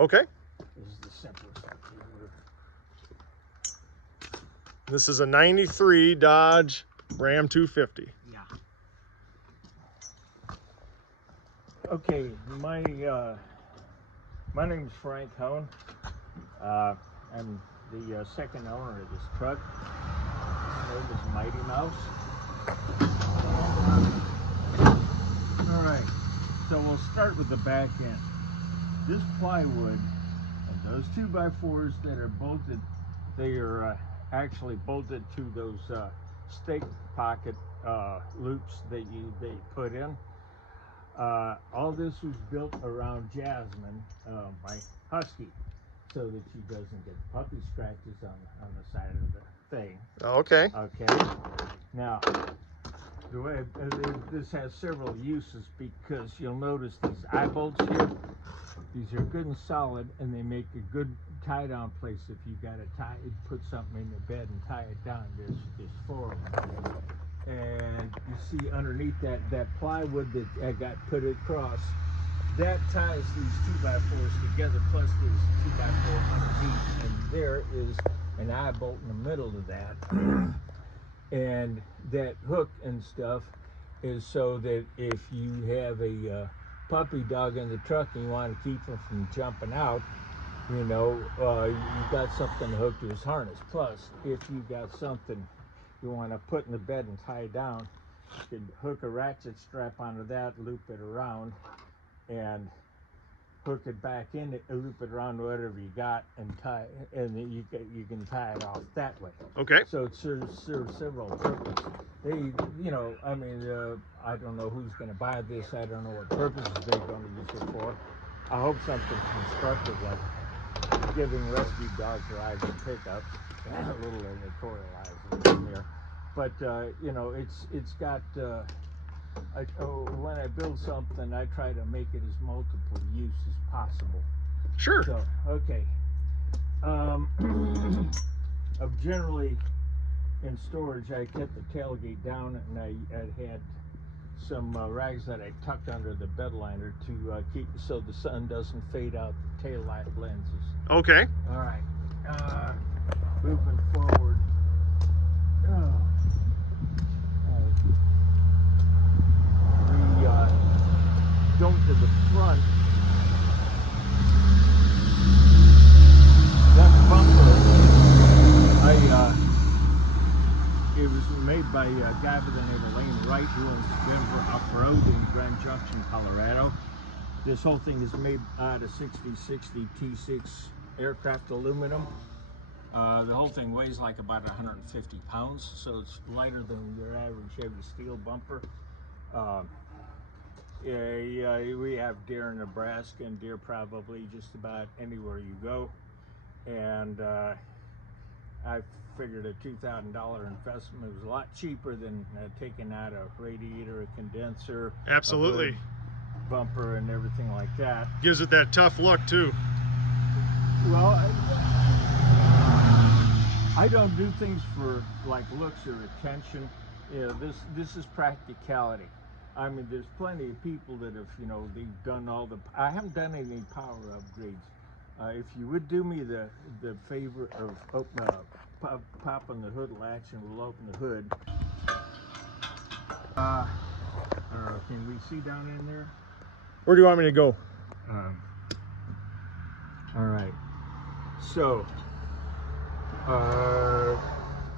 Okay. This is the simplest motor. This is a 93 Dodge Ram 250. Yeah. Okay, my name's Frank Hohn. I'm the second owner of this truck. His name is Mighty Mouse. All right, so we'll start with the back end. This plywood and those 2x4s that are bolted, they are actually bolted to those stake pocket loops that they put in. All this was built around Jasmine, my husky, so that she doesn't get puppy scratches on the side of the thing. Okay. Okay. Now, the way this has several uses, because you'll notice these eye bolts here. These are good and solid, and they make a good tie-down place if you got to put something in the bed and tie it down. There's 4 of them. And you see underneath that plywood that I got put across, that ties these 2x4s together, plus there's 2x4 underneath, and there is an eye bolt in the middle of that. And that hook and stuff is so that if you have a puppy dog in the truck and you want to keep him from jumping out, you know, you got something to hook to his harness. Plus, if you got something you want to put in the bed and tie down, you can hook a ratchet strap onto that, loop it around, and hook it back in it, loop it around whatever you got, and tie, and then you can tie it off that way. Okay. So it serves several purposes. They, you know, I mean, I don't know who's going to buy this. I don't know what purposes they're going to use it for. I hope something constructive, like giving rescue dogs rides and pickups. A little editorializing in there, but you know, it's got. When I build something, I try to make it as multiple use as possible. Sure. So, okay. I've generally, in storage, I kept the tailgate down, and I had some rags that I tucked under the bed liner to keep so the sun doesn't fade out the tail light lenses. Okay. All right. Moving forward. Going to the front, that bumper, it was made by a guy by the name of Lane Wright, who owns Denver Off-Road in Grand Junction, Colorado. This whole thing is made out of 6060 T6 aircraft aluminum. The whole thing weighs like about 150 pounds, so it's lighter than your average heavy steel bumper. We have deer in Nebraska and deer probably just about anywhere you go. And I figured a $2,000 investment was a lot cheaper than taking out a radiator, a condenser, Absolutely. A hood, bumper, and everything like that. Gives it that tough look too. Well, I don't do things for like looks or attention. You know, this is practicality. I mean, there's plenty of people that have, you know, they've done all the. I haven't done any power upgrades. If you would do me the favor of popping the hood latch, and we'll open the hood. Can we see down in there? Where do you want me to go? All right. So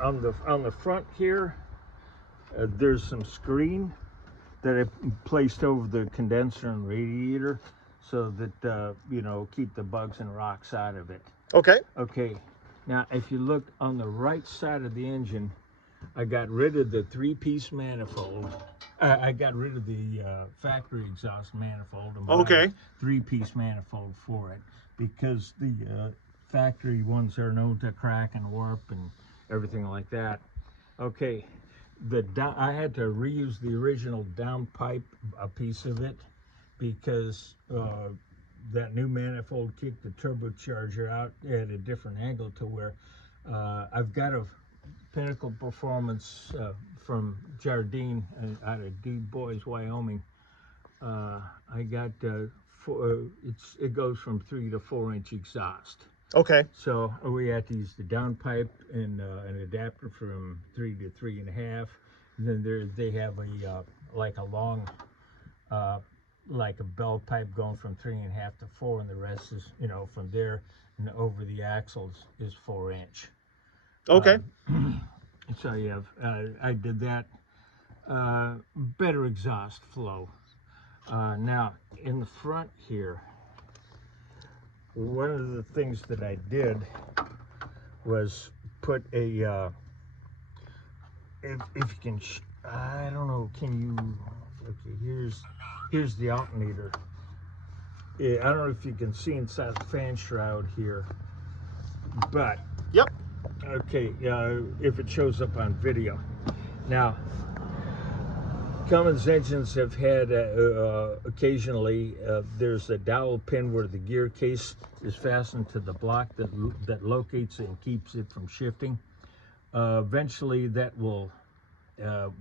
on the front here, there's some screen that I placed over the condenser and radiator, so that you know, keep the bugs and rocks out of it. Okay. Okay. Now, if you look on the right side of the engine, I got rid of the 3-piece manifold. I got rid of the factory exhaust manifold and bought a 3-piece manifold for it, because the factory ones are known to crack and warp and everything like that. Okay. I had to reuse the original downpipe, a piece of it, because that new manifold kicked the turbocharger out at a different angle, to where I've got a Pinnacle Performance from Jardine out of Du Bois, Wyoming. I got it goes from 3 to 4 inch exhaust. Okay. So we had to use the downpipe and an adapter from 3 to 3.5. And then they have a like a long like a bell pipe going from 3.5 to 4, and the rest is, you know, from there and over the axles is 4 inch. Okay. So you have I did that. Better exhaust flow. Now in the front here, one of the things that I did was put a if you can I don't know, can you, okay, here's the alternator. I don't know if you can see inside the fan shroud here, but Yep. okay, if it shows up on video. Now Cummins engines have had occasionally there's a dowel pin where the gear case is fastened to the block that locates it and keeps it from shifting. Eventually that will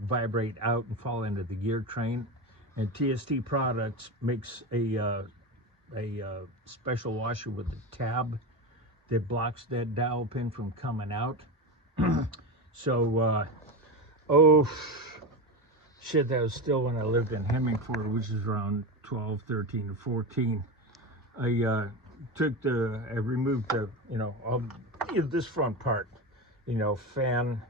vibrate out and fall into the gear train, and TST Products makes a special washer with a tab that blocks that dowel pin from coming out. So oh shit, that was still when I lived in Hemingford, which is around 12, 13, or 14. I removed the, you know, this front part, you know, fan,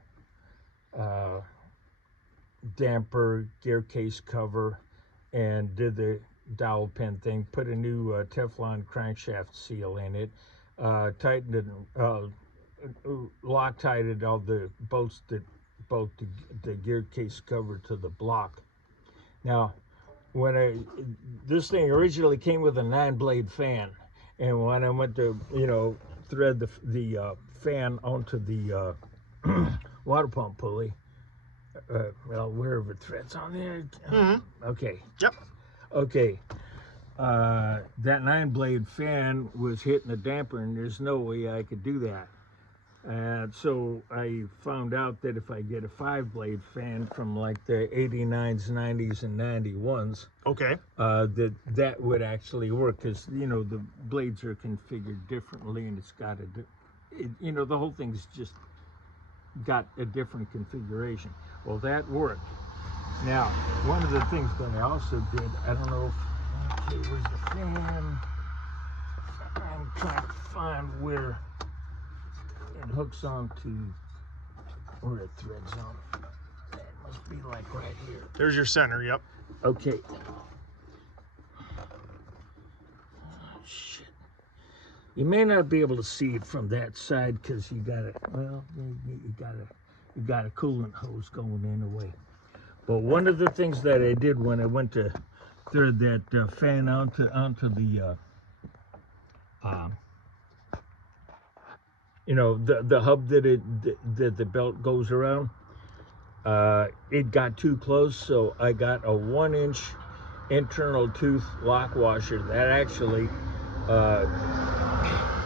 damper, gear case cover, and did the dowel pin thing, put a new Teflon crankshaft seal in it, tightened it, Loctited all the bolts that bolt the gear case cover to the block. Now, when this thing originally came with a 9-blade fan, and when I went to, you know, thread the fan onto the water pump pulley, well, wherever it threads on there. Okay. Yep. Okay. That 9-blade fan was hitting the damper, and there's no way I could do that. And so I found out that if I get a 5-blade fan from like the 89s, 90s, and 91s, Okay. that would actually work, because, you know, the blades are configured differently, and it's got you know, the whole thing's just got a different configuration. Well, that worked. Now, one of the things that I also did, I don't know if, okay, where's the fan? I'm trying to find where it hooks onto, where it threads on. That must be like right here. There's your center. Yep. Okay. Oh, shit. You may not be able to see it from that side because you got it. Well, you got a coolant hose going in a way. But one of the things that I did when I went to thread that fan onto the you know, the hub that the belt goes around, it got too close, so I got a 1-inch internal tooth lock washer that actually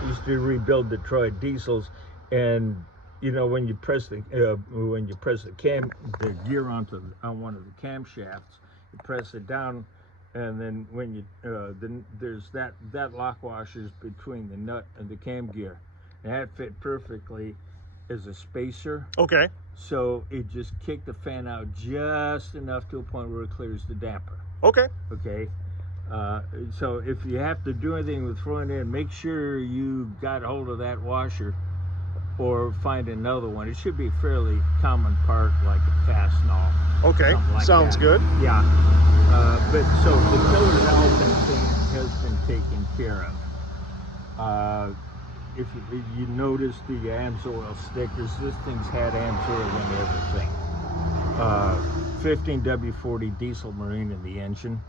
used to rebuild Detroit diesels. And you know, when you press the gear on one of the camshafts, you press it down, and then when you then there's that lock washer's between the nut and the cam gear. And that fit perfectly as a spacer. Okay. So it just kicked the fan out just enough to a point where it clears the damper. Okay. Okay. So if you have to do anything with throwing in, make sure you got hold of that washer or find another one. It should be a fairly common part, like a Fastenal. Okay. Like Sounds that. good. Yeah. But so the killer valve thing has been taken care of. If you notice the AMSOIL stickers, this thing's had AMSOIL in everything. 15 W40 diesel marine in the engine.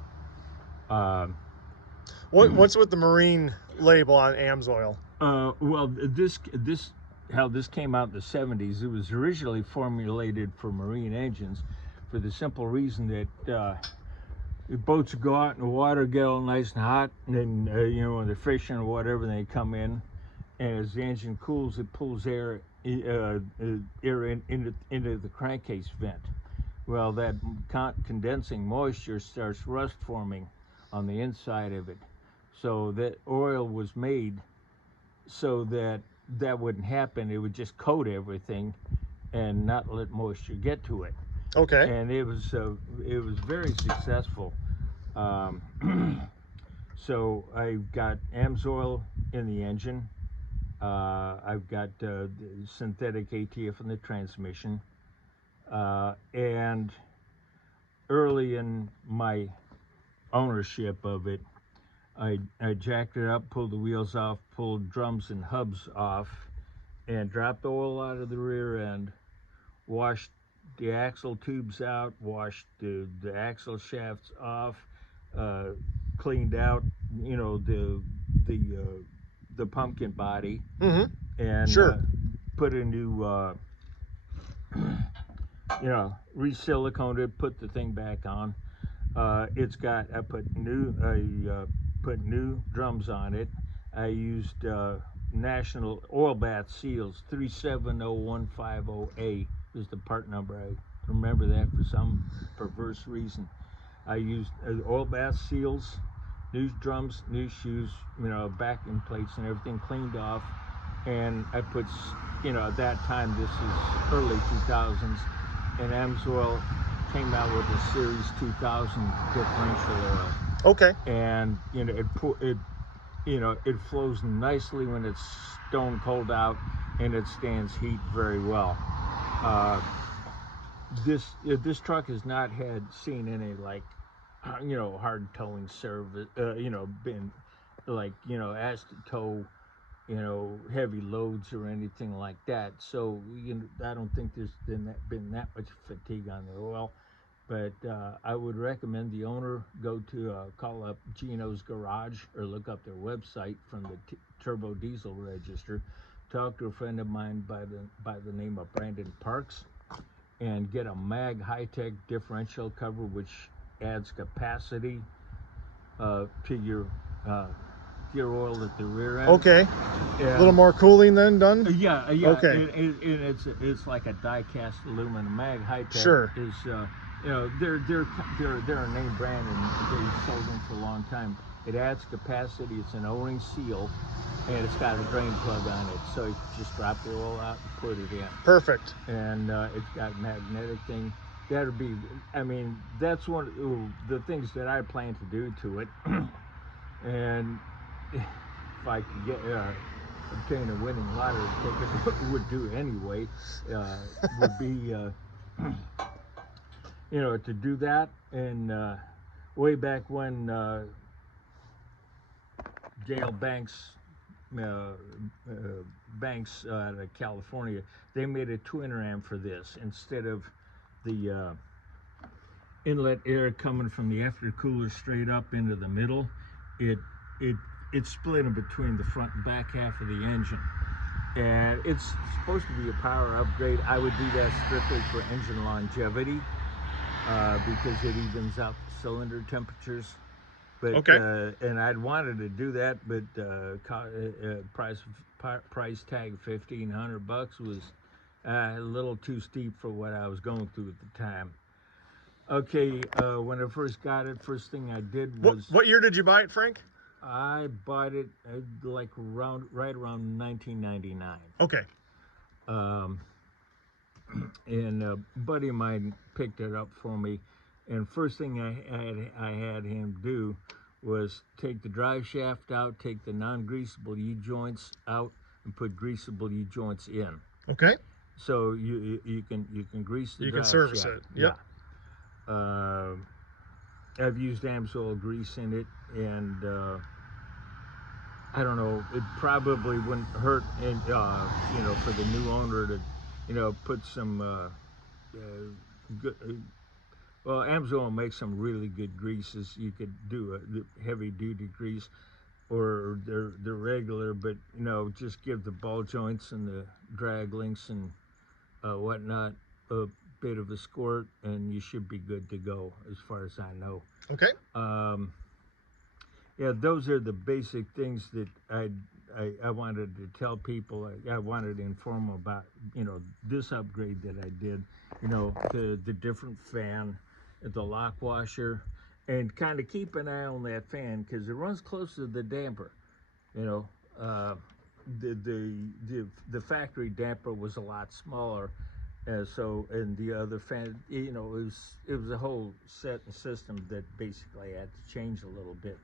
What's with the marine label on AMSOIL? Well, how this came out in the 70s. It was originally formulated for marine engines, for the simple reason that the boats go out in the water, get all nice and hot, and then you know, when they're fishing or whatever, they come in, and as the engine cools, it pulls air into the crankcase vent. Well, that condensing moisture starts rust forming on the inside of it. So that oil was made so that that wouldn't happen. It would just coat everything and not let moisture get to it. Okay. And it was very successful. Um, so I've got AMSOIL in the engine. I've got the synthetic ATF in the transmission. And early in my ownership of it, I jacked it up, pulled the wheels off, pulled drums and hubs off, and dropped the oil out of the rear end, washed the axle tubes out, washed the axle shafts off, cleaned out, you know, the pumpkin body, and Sure. put a new, you know, re-siliconed it, put the thing back on. I put new drums on it. I used National Oil Bath Seals 370150A is the part number. I remember that for some perverse reason. I used oil bath seals, new drums, new shoes, you know, backing plates and everything cleaned off. And I put, you know, at that time, this is early 2000s, and AMSOIL came out with a Series 2000 differential oil. Okay. And you know, it flows nicely when it's stone cold out, and it stands heat very well. This truck has not seen any, like, you know, hard towing service, you know, been like, you know, asked to tow, you know, heavy loads or anything like that. So I don't think there's been that much fatigue on the oil. But I would recommend the owner call up Gino's Garage or look up their website from the Turbo Diesel Register. Talk to a friend of mine by the name of Brandon Parks, and get a Mag High-Tech differential cover, which adds capacity to your oil at the rear end. Okay. A little more cooling then done? Yeah. Okay. It's like a die-cast aluminum. Mag High-Tech Sure. is, you know, they're a name brand, and they've sold them for a long time. It adds capacity. It's an O-ring seal, and it's got a drain plug on it, so you just drop the oil out and put it in. Perfect. And it's got magnetic thing. That'd be, I mean, that's one of the things that I plan to do to it. And if I could obtain a winning lottery ticket, would do anyway, would be, you know, to do that. And way back when Dale Banks out of California, they made a twin ram for this. Instead of the inlet air coming from the aftercooler straight up into the middle, it split in between the front and back half of the engine. And it's supposed to be a power upgrade. I would do that strictly for engine longevity, because it evens out the cylinder temperatures. But okay. And I'd wanted to do that, but price tag $1,500 was a little too steep for what I was going through at the time. Okay, when I first got it, first thing I did was... What year did you buy it, Frank? I bought it like right around 1999. Okay. And a buddy of mine picked it up for me, and first thing I had him do was take the drive shaft out, take the non-greasable U-joints out, and put greasable U-joints in. Okay. So you can grease the drive shaft. You can service it. Yep. Yeah. I've used AMSOIL grease in it, and I don't know, it probably wouldn't hurt, and you know, for the new owner to, you know, put some good. Well, AMSOIL makes some really good greases. You could do a heavy-duty grease, or they're regular, but you know, just give the ball joints and the drag links and whatnot a bit of a squirt, and you should be good to go, as far as I know. Okay. Yeah, those are the basic things that I wanted to tell people. I wanted to inform them about, you know, this upgrade that I did. You know, the different fan, the lock washer, and kind of keep an eye on that fan because it runs close to the damper. You know, the factory damper was a lot smaller, so and the other fan, you know, it was a whole set and system that basically had to change a little bit.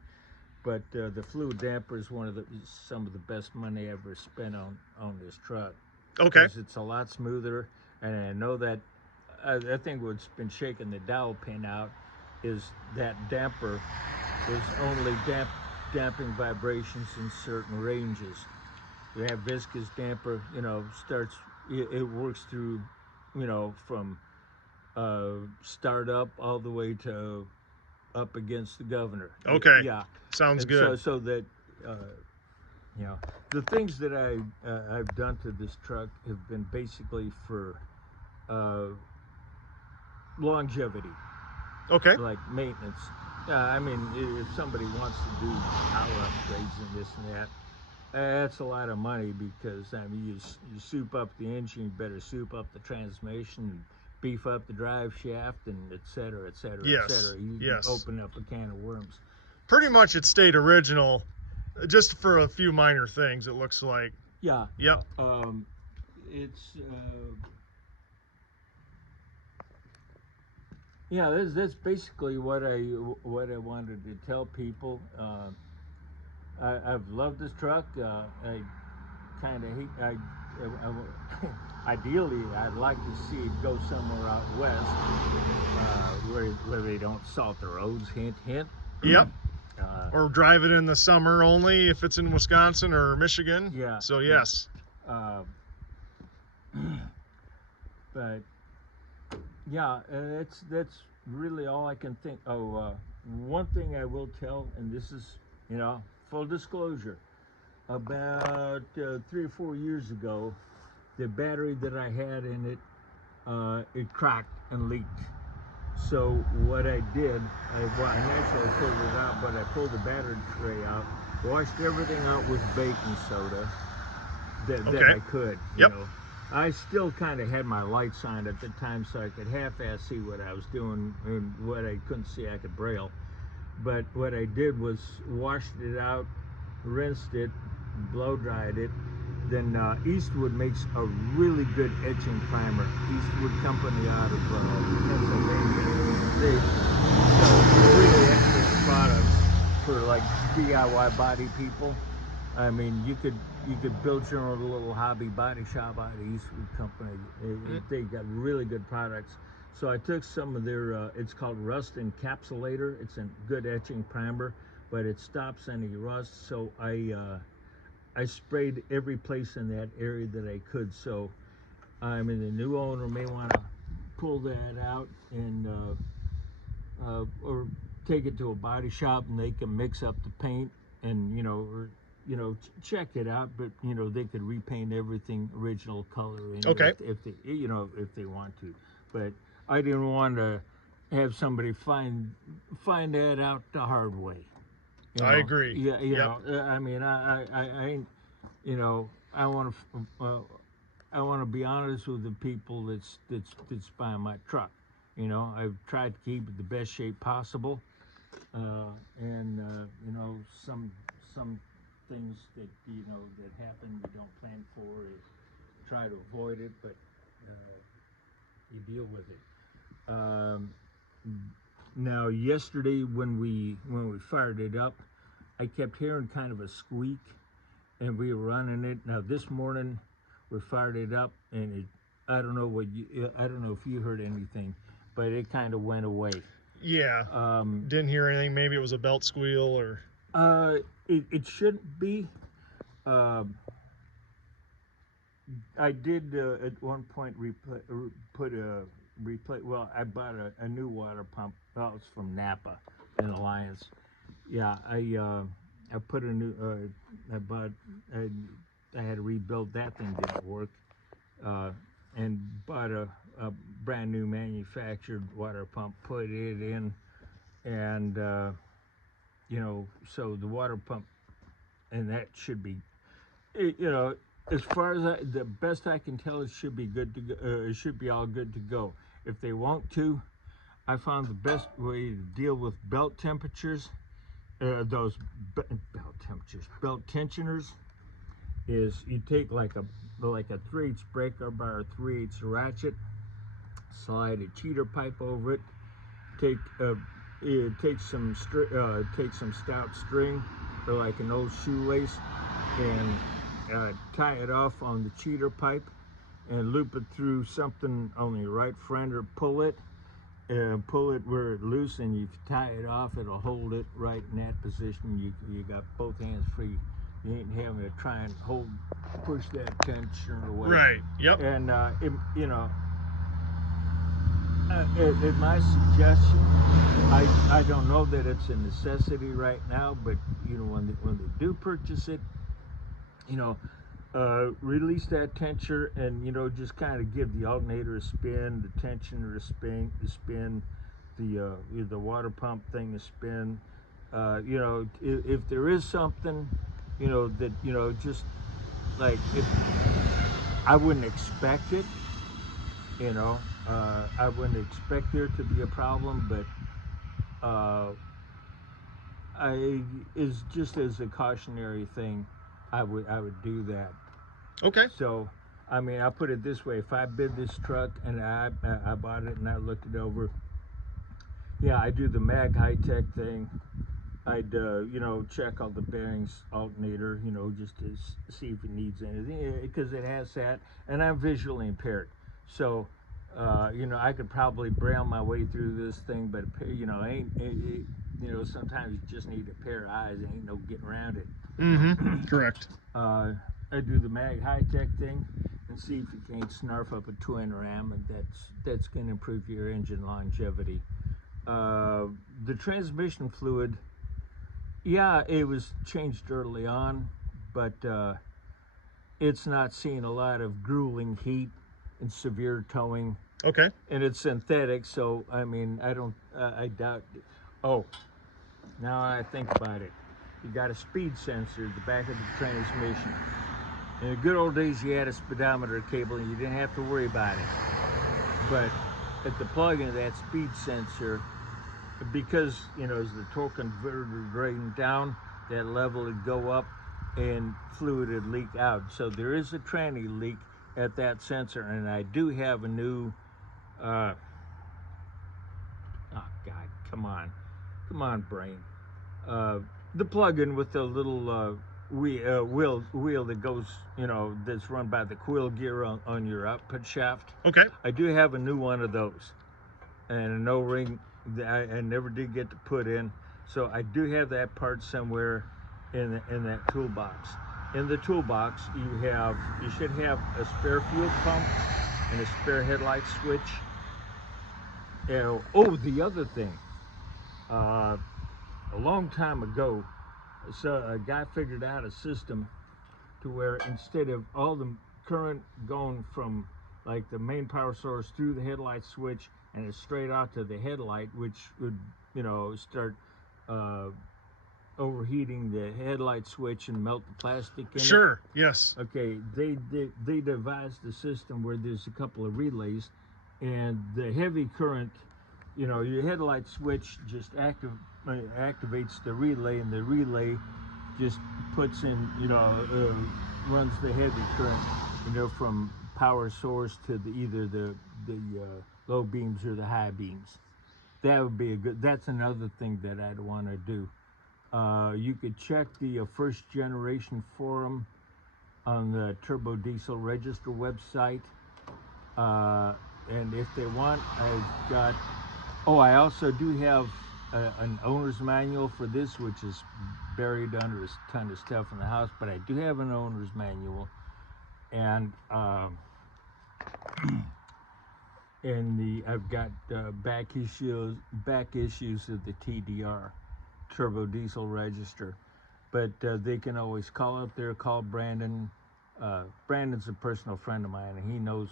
But the fluid damper is some of the best money I ever spent on this truck. Okay. Because it's a lot smoother, and I know that I think what's been shaking the dowel pin out is that damper is only damping vibrations in certain ranges. We have viscous damper, you know, it works through, you know, from start up all the way to up against the governor. Okay. Yeah. Sounds And good. So that, you know, the things that I've done to this truck have been basically for longevity, Okay. like maintenance. I mean, if somebody wants to do power upgrades and this and that, that's a lot of money because I mean, you soup up the engine, you better soup up the transmission, beef up the drive shaft, and et cetera, et cetera, Yes. et cetera. You Yes. open up a can of worms. Pretty much it stayed original, just for a few minor things, it looks like. Yeah. Yep. It's yeah. That's basically what I wanted to tell people. I've loved this truck. I kind of hate. Ideally, I'd like to see it go somewhere out west, where they don't salt the roads. Hint, hint. Yep. Uh, Or drive it in the summer only if it's in Wisconsin or Michigan. Yeah. So yes. Yeah. But yeah, that's really all I can think. Oh, one thing I will tell, and this is, you know, full disclosure. About 3 or 4 years ago, the battery that I had in it, it cracked and leaked. So what I did, naturally I pulled it out, but I pulled the battery tray out, washed everything out with baking soda that I could. You Yep. know, I still kind of had my lights on at the time, so I could half-ass see what I was doing, and what I couldn't see, I could braille. But what I did was washed it out, rinsed it, blow dried it. Then Eastwood makes a really good etching primer. Eastwood Company out of Pennsylvania. They sell really excellent products for like DIY body people. I mean, you could build your own little hobby body shop out of Eastwood Company. They got really good products. So I took some of their, it's called Rust Encapsulator. It's a good etching primer, but it stops any rust. So I sprayed every place in that area that I could. So I mean, the new owner may want to pull that out and or take it to a body shop and they can mix up the paint and check it out. But they could repaint everything original color in Okay. it if they if they want to. But I didn't want to have somebody find that out the hard way. I agree. Yeah, Yep. I mean, I I want to be honest with the people that's buying my truck. I've tried to keep it the best shape possible, and some things that that happen you don't plan for, is try to avoid it, but you deal with it. Now, yesterday when we fired it up, I kept hearing kind of a squeak, and we were running it. Now this morning we fired it up, and I don't know if you heard anything, but it kind of went away. Yeah. Didn't hear anything. Maybe it was a belt squeal or. It shouldn't be. I did at one point well, I bought a new water pump. Well, it's from Napa in Alliance. Yeah, I put a new. I had to rebuild that thing. Didn't work, and bought a brand new manufactured water pump. Put it in, and so the water pump, and that should be, as far as the best I can tell, it should be good to go. It should be all good to go. If they want to, I found the best way to deal with belt temperatures, belt temperatures, belt tensioners, is you take like a 3/8 breaker bar or 3/8 ratchet, slide a cheater pipe over it, take some stout string or like an old shoelace, and tie it off on the cheater pipe and loop it through something on your right friend, or pull it where it's loose, and you tie it off, it'll hold it right in that position. You got both hands free. You ain't having to try and push that tension away. Right. Yep. And at my suggestion, I don't know that it's a necessity right now, but when they do purchase it, release that tensioner, and just kind of give the alternator a spin, the tensioner a spin, the water pump thing a spin. If there is something, that just like I wouldn't expect it. I wouldn't expect there to be a problem, but is just as a cautionary thing, I would do that. Okay. So, I'll put it this way: if I bid this truck and I bought it and I looked it over, yeah, I do the mag high tech thing. I'd check all the bearings, alternator, just to see if it needs anything, because it has that, and I'm visually impaired, so I could probably braille my way through this thing, but sometimes you just need a pair of eyes. There ain't no getting around it. Mm-hmm. Correct. I do the mag high tech thing and see if you can't snarf up a twin ram, and that's going to improve your engine longevity. The transmission fluid, yeah, it was changed early on, but it's not seeing a lot of grueling heat and severe towing. Okay. And it's synthetic, so I doubt. Oh, now I think about it. You got a speed sensor at the back of the transmission. In the good old days, you had a speedometer cable and you didn't have to worry about it. But at the plug-in of that speed sensor, because as the torque converter drained down, that level would go up and fluid would leak out. So there is a tranny leak at that sensor, and I do have a new oh God, come on brain, the plug-in with the little wheel that goes, that's run by the quill gear on your output shaft. Okay. I do have a new one of those, and an O-ring that I never did get to put in, so I do have that part somewhere in that toolbox. In the toolbox, you should have a spare fuel pump and a spare headlight switch. The other thing, a long time ago, so a guy figured out a system to where instead of all the current going from like the main power source through the headlight switch and it's straight out to the headlight, which would start overheating the headlight switch and melt the plastic in it. Sure. Yes. Okay, they devised a system where there's a couple of relays, and the heavy current, your headlight switch just activates the relay, and the relay just puts in, runs the heavy current, from power source to either the low beams or the high beams. That would be that's another thing that I'd want to do. You could check the first generation forum on the Turbo Diesel Register website. And if they want, I've got, I also do have an owner's manual for this, which is buried under a ton of stuff in the house, but I do have an owner's manual. And I've got back issues of the TDR, Turbo Diesel Register. But they can always call up there, call Brandon. Brandon's a personal friend of mine, and he knows,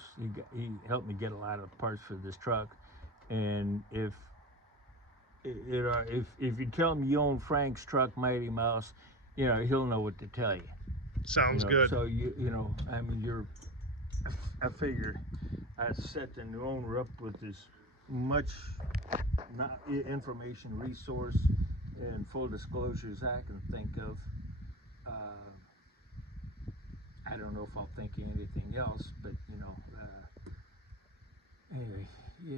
he helped me get a lot of parts for this truck. And if you tell him you own Frank's truck, Mighty Mouse, he'll know what to tell you. Sounds good. So I figured I set the new owner up with this much information resource and full disclosures I can think of. I don't know if I'll think of anything else, but anyway, yeah.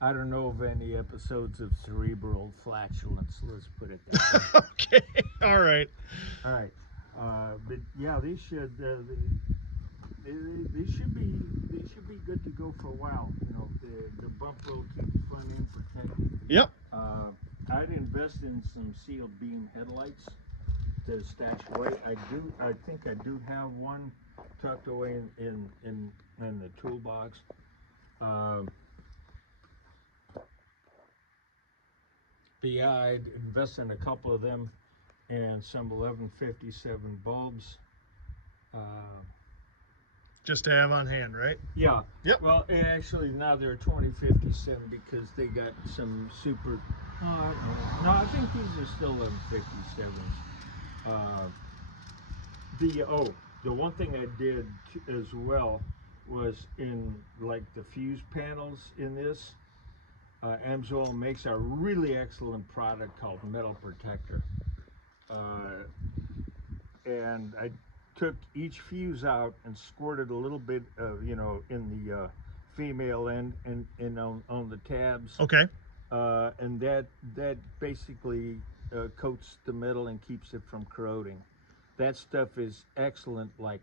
I don't know of any episodes of cerebral flatulence. Let's put it that way. Okay, all right. All right, but yeah, they should be good to go for a while. The bump will keep the front end protected. Yep. I'd invest in some sealed beam headlights to stash away. I think I do have one tucked away in the toolbox. Yeah, I'd invest in a couple of them and some 1157 bulbs. Just to have on hand, right? Yeah. Yep. Well, actually, now they're 2057 because they got some super. No, I think these are still 1157s. The one thing I did as well was in like the fuse panels in this. Amsoil makes a really excellent product called Metal Protector, and I took each fuse out and squirted a little bit, in the female end and on the tabs. Okay. And that basically coats the metal and keeps it from corroding. That stuff is excellent. Like,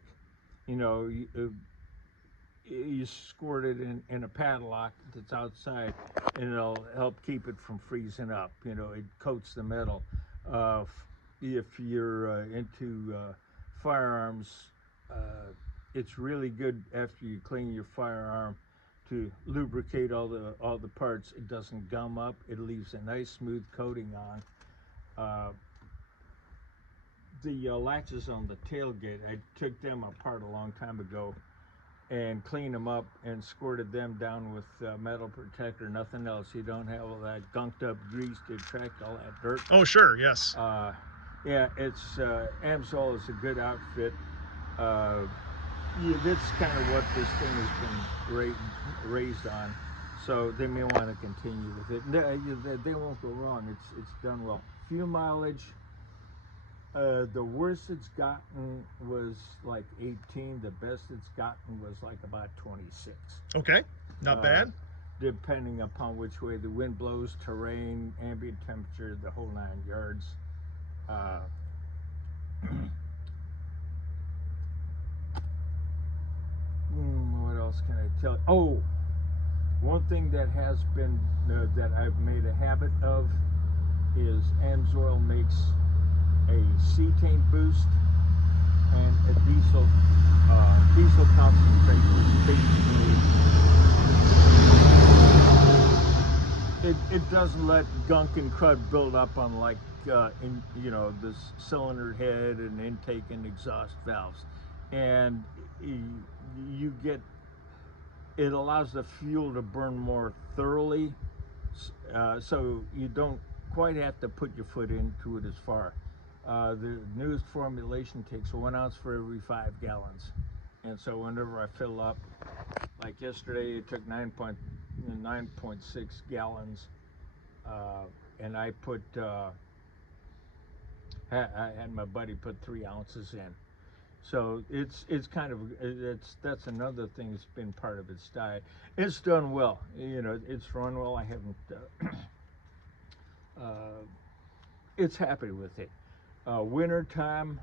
you squirt it in a padlock that's outside, and it'll help keep it from freezing up. It coats the metal. If you're into firearms, it's really good after you clean your firearm to lubricate all the parts. It doesn't gum up. It leaves a nice smooth coating on. The latches on the tailgate, I took them apart a long time ago and cleaned them up and squirted them down with Metal Protector, nothing else. You don't have all that gunked up grease to attract all that dirt. Oh, sure, yes. Yeah, it's Amsoil is a good outfit. That's kind of what this thing has been raised on, so they may want to continue with it. They won't go wrong. It's done well. Fuel mileage. The worst it's gotten was like 18. The best it's gotten was like about 26. Okay, not bad. Depending upon which way the wind blows, terrain, ambient temperature, the whole 9 yards. What else can I tell you? Oh, one thing that has been that I've made a habit of is Amsoil makes a cetane boost and a diesel concentrate, which basically it doesn't let gunk and crud build up on like this cylinder head and intake and exhaust valves, and it allows the fuel to burn more thoroughly, so you don't quite have to put your foot into it as far. The newest formulation takes 1 ounce for every 5 gallons, and so whenever I fill up, like yesterday it took 9.6 gallons, and I had my buddy put 3 ounces in. So it's kind of that's another thing that's been part of its diet. It's done well, it's run well. I haven't it's happy with it. Winter time,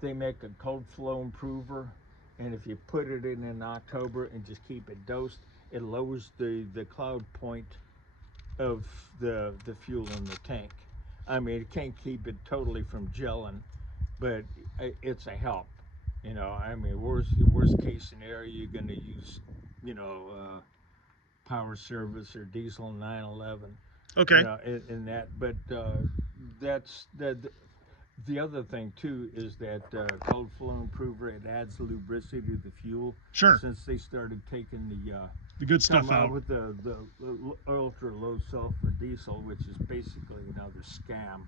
they make a cold flow improver, and if you put it in October and just keep it dosed, it lowers the cloud point of the fuel in the tank. I mean, it can't keep it totally from gelling, but it's a help. I mean, worst case scenario, you're going to use, power service or diesel 911. Okay. In that, but that's the other thing too is that cold flow improver, it adds lubricity to the fuel. Sure. Since they started taking the good stuff out with the ultra low sulfur diesel, which is basically another scam.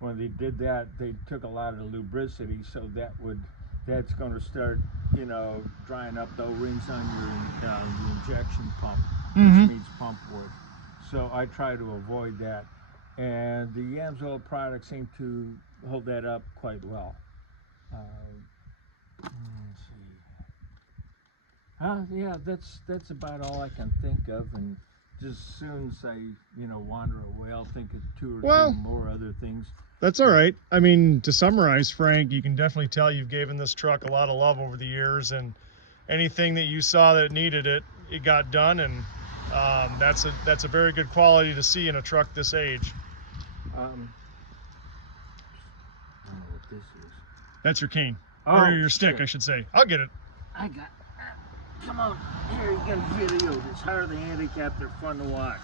When they did that, they took a lot of lubricity, so that's going to start, you know, drying up the O-rings on your the injection pump, which needs pump work. So I try to avoid that. And the Yamsoil products seem to hold that up quite well. Let's see. Yeah, that's about all I can think of. And just as soon as I, you know, wander away, I'll think of two or three more other things. That's all right. I mean, to summarize, Frank, you can definitely tell you've given this truck a lot of love over the years, and anything that you saw that needed it, it got done, and that's a very good quality to see in a truck this age. I don't know what this is. That's your cane. Oh, or your stick, shit. I should say. I'll get it. I got. Come on, here you got a video. It's hard to handicap. They're fun to watch.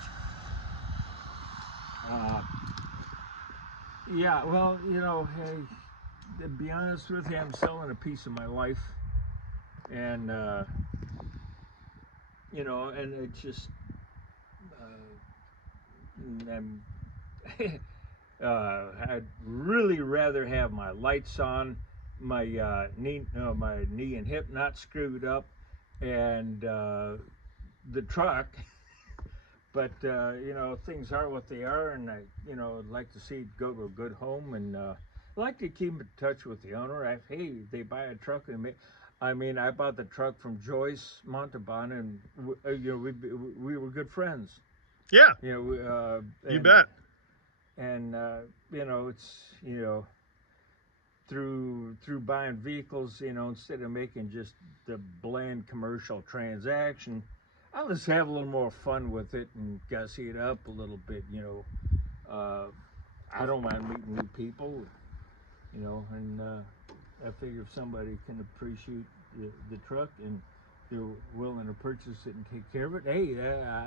Yeah, well, you know, hey, to be honest with you, I'm selling a piece of my life, and you know, and it's just, I'd really rather have my lights on, my my knee and hip not screwed up, and the truck. But you know, things are what they are, and I, you know, I'd like to see it go to a good home, and I like to keep in touch with the owner. Hey, they buy a truck, and I mean, I bought the truck from Joyce Montalban, and you know, we were good friends. Yeah. You know, You bet. And you know, it's, you know, through buying vehicles, you know, instead of making just the bland commercial transaction, I'll just have a little more fun with it and gussy it up a little bit, you know. I don't mind meeting new people, you know, and I figure if somebody can appreciate the truck and they're willing to purchase it and take care of it, hey,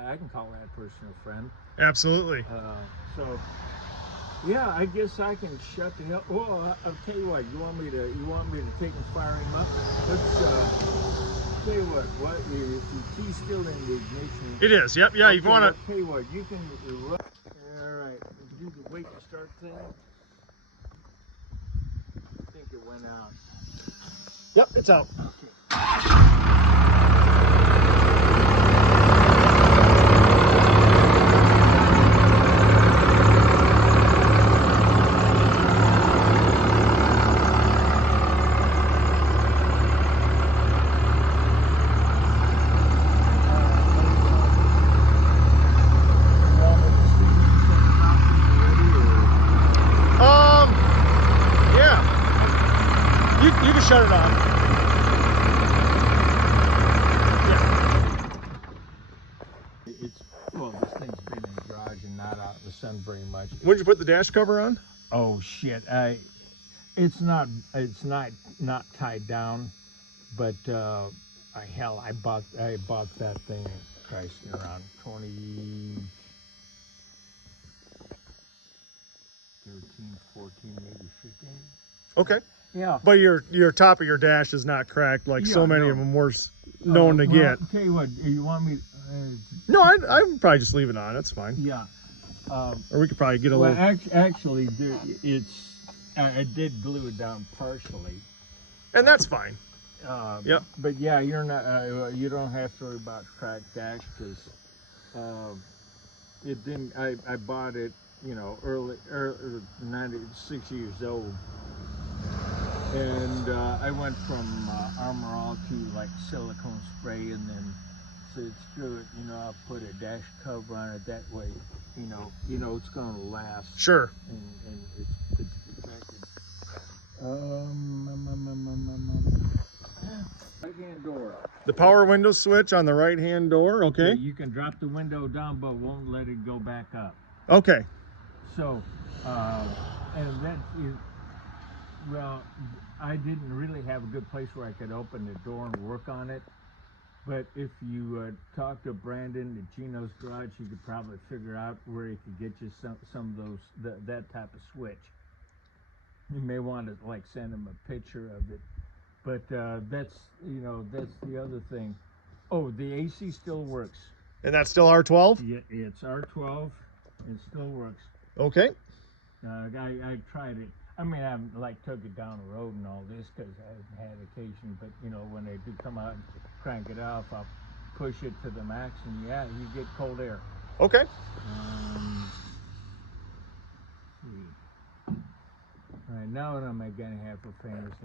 I can call that person a friend. Absolutely. So, yeah, I guess I can shut the hell. Well, I'll tell you what. You want me to take and fire him up? Let's tell you what. What if your key's still in the ignition? It is. Yep. Yeah. Okay, You want to. tell you what. You can. All right. Do the wait to start thing. I think it went out. Yep. It's out. Okay. You can shut it on. Yeah. It's, well, this thing's been in the garage and not out in the sun very much. When did you put the dash cover on? Oh shit! It's not tied down, but hell, I bought that thing, Christ, around 2013, 14, maybe 15. Okay. Yeah. But your top of your dash is not cracked like so many of them were known to get. I'll tell you what, you want me? No, I would probably just leave it on. That's fine. Yeah. Or we could probably get a well, little. Actually, I did glue it down partially. And that's fine. Yep. But yeah, you're not. You don't have to worry about cracked dash because it didn't. I bought it, you know, early 96 years old, and I went from Armor All to like silicone spray, and then said screw it. You know, I'll put a dash cover on it. That way, you know it's gonna last. Sure. And it's protected. Right-hand door. The power window switch on the right-hand door. Okay. You can drop the window down, but won't let it go back up. Okay. So, and that is, well, I didn't really have a good place where I could open the door and work on it. But if you talk to Brandon at Gino's Garage, he could probably figure out where he could get you some of those, that type of switch. You may want to like send him a picture of it. But that's the other thing. Oh, the AC still works. And that's still R12? Yeah, it's R12. It still works. Okay. I tried it. I mean, I'm like took it down the road and all this because I had occasion, but you know, when they do come out and crank it off, I'll push it to the max, and yeah, you get cold air. Okay. See. All right, now what am I gonna have for fingers?